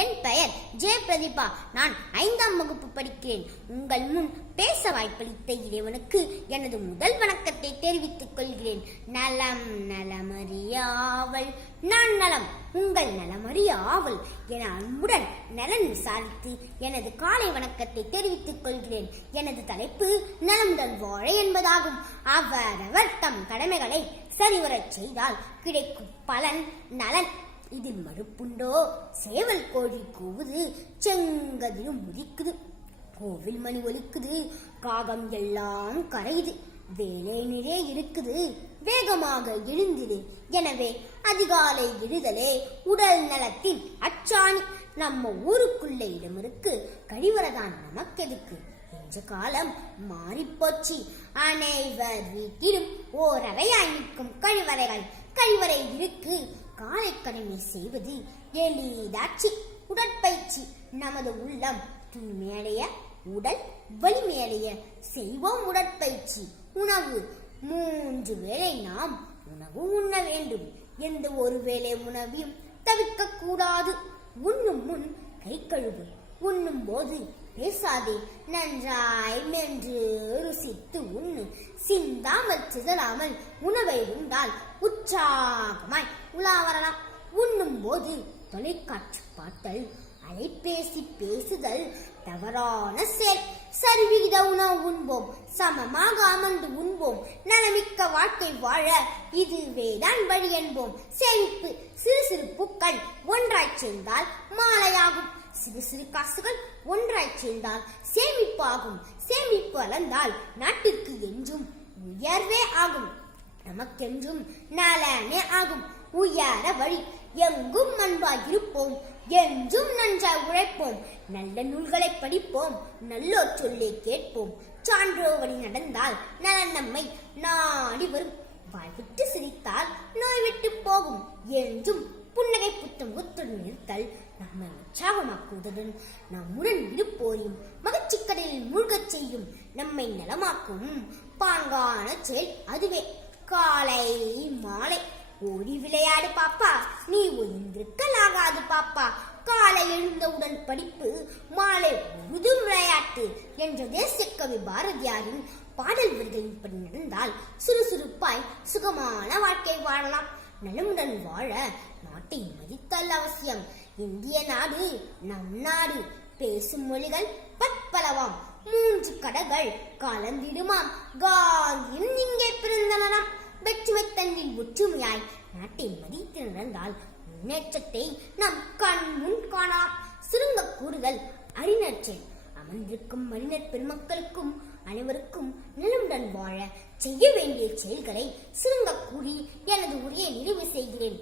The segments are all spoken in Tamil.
என் பெயர் ஜே பிரதீபா. நான் 5ஆம் வகுப்பு படிக்கிறேன். உங்கள் முன் பேச வாய்ப்பளித்த இறைவனுக்கு எனது முதல் வணக்கத்தை தெரிவித்துக் கொள்கிறேன். நலம் நலமறியாவல் நான் நலம், உங்கள் நலமறியாவல் என அன்புடன் நலன் விசாரித்து எனது காலை வணக்கத்தை தெரிவித்துக் கொள்கிறேன். எனது தலைப்பு நலமுடன் வாழ என்பதாகும். அவரவர் தம் கடமைகளை சரிவரச் செய்தால் கிடைக்கும் பலன் நலன். இதில் மறுப்புண்டோ? சேவல் கோழி கூவுது, செங்கதிலும் உதிக்குது, கோவில் மணி ஒலிக்குது, காகம் எல்லாம் கரையுது, வேலை நிறைய இருக்குது, வேகமாக எழுந்திரு. எனவே அதிகாலை எழுதலே உடல் நலத்தின் அச்சாணி. நம்ம ஊருக்குள்ள இடமிருக்கு, கழிவறைதான் நமக்கெதுக்கு? என்ற காலம் மாறிப்போச்சு. அனைவர் வீட்டிலும் ஓரறையாய் நிற்கும் கழிவறைகள். கழிவறை இருக்கு, காலை கடமை செய்வது எளிதாச்சு. உடற்பயிற்சி நமது உள்ளம் தூய்மையடைய, உடல் வலிமையடைய செய்வோம் உடற்பயிற்சி. உணவு 3 வேளை நாம் உணவு உண்ண வேண்டும். எந்த ஒரு வேளை உணவையும் தவிர்க்க கூடாது. உண்ணும் முன் கை கழுவு. உண்ணும் போது பேசாதே, நன்றாய் மென்று ருசித்து உண்ணு. சிந்தாமல் சிதறாமல் உணவை உண்டால் உற்சாகமாய் உலா வரலாம். உண்ணும் போது தொலைக்காட்சி பார்த்தல், அலைபேசி பேசுதல் தவறான செயல். சரிவிகித உணவு உண்போம், சமமாக அமர்ந்து உண்போம். நலமிக்க வாழ்க்கை வாழ இதுவேதான் வழி என்போம். சேமிப்பு சிறு சிறு பூக்கள் ஒன்றாய் சேர்ந்தால் மாலையாகும். சிறு சிறு காசுகள் ஒன்றாய் சேர்ந்தால் சேமிப்பாகும். சேமிப்பு வளர்ந்தால் நாட்டிற்கு என்றும் உயர்வே ஆகும், நமக்கென்றும் நலனே ஆகும். உயர வழி எங்கும் அன்பாய் இருப்போம், என்றும் நன்றாய் உழைப்போம். நல்ல நூல்களை படிப்போம், நல்லோர் சொல்லை கேட்போம். சான்றோ வழி நடந்தால் நலன் நம்மை நாடி வரும். வாய் விட்டு சிரித்தால் நோய் விட்டு போகும். என்றும் புன்னகை புத்தம் குத்துடன் நிறுத்தல் நம்மை உற்சாகமாக்குவதுடன் நம்முடன் இருப்போரையும் மகிழ்ச்சி கடலில் மூழ்கச் செய்யும். நம்மை நலமாக்கும் பாங்கான செயல் அதுவே. காலை மாலை ஓடி விளையாடு பாப்பா, நீ ஒய்ந்திருக்கலாகாது பாப்பா. காலை எழுந்தவுடன் படிப்பு, மாலை முழுதும் விளையாட்டு என்ற தேசியக்கவி பாரதியாரின் பாடல் வரிகளின்படி நடந்தால் சுறுசுறுப்பாய் சுகமான வாழ்க்கை வாழலாம். நலமுடன் வாழ நாட்டை மதித்தல் அவசியம். இந்திய நாடு நம் நாடு. பேசும் மொழிகள் பற்பலவாம், 3 கடல்கள் கலந்திடுமாம். காந்தியும் இங்கே பிறந்தனராம். வெற்றுமை தன்னில் ஒற்றுமையாய் நாட்டை மதித்து நடந்தால் முன்னேற்றத்தை நம் கண் முன் காணலாம். சுருங்க கூறுகள் அறிஞர்கள். அமர்ந்திருக்கும் அறிஞர் பெருமக்களுக்கும் அனைவருக்கும் நலமுடன் வாழ செய்ய வேண்டிய செயல்களை சுருங்க கூறி எனது உரையை நிறைவு செய்கிறேன்.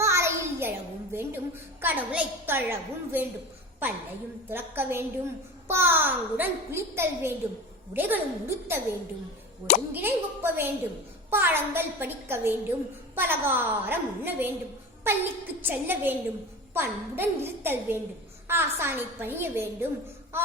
காலையில் எழவும் வேண்டும், கடவுளை தழவும் வேண்டும், பல்லையும் துறக்க வேண்டும், பாங்குடன் குளித்தல் வேண்டும், உடைகளும் உடுத்த வேண்டும், ஒருங்கிணை ஒப்ப வேண்டும், பாடங்கள் படிக்க வேண்டும், பலகாரம் உண்ண வேண்டும், பள்ளிக்கு செல்ல வேண்டும், பண்புடன் இருத்தல் வேண்டும், ஆசானை பணிய வேண்டும்,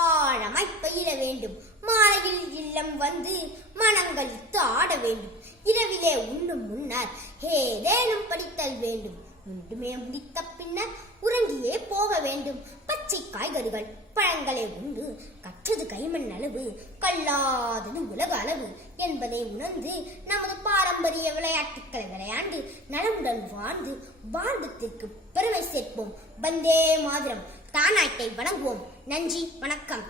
ஆழமாய் பயிர வேண்டும், மாலையில் இல்லம் வந்து மனங்களித்து ஆட வேண்டும், இரவிலே உண்ணும் முன்னர் ஏதேனும் படித்தல் வேண்டும், மீண்டுமே முடித்த பின்னர் உறங்கியே போக வேண்டும். பச்சை காய்கறிகள் பழங்களை உண்டு கற்றது கைமண் அளவு, கல்லாதது உலக அளவு என்பதை உணர்ந்து நமது பாரம்பரிய விளையாட்டுக்களை விளையாண்டு நலமுடன் வாழ்ந்து பாரதத்திற்கு பெருமை சேர்ப்போம். வந்தே மாதரம். தானாட்டை வணங்குவோம். நன்றி, வணக்கம்.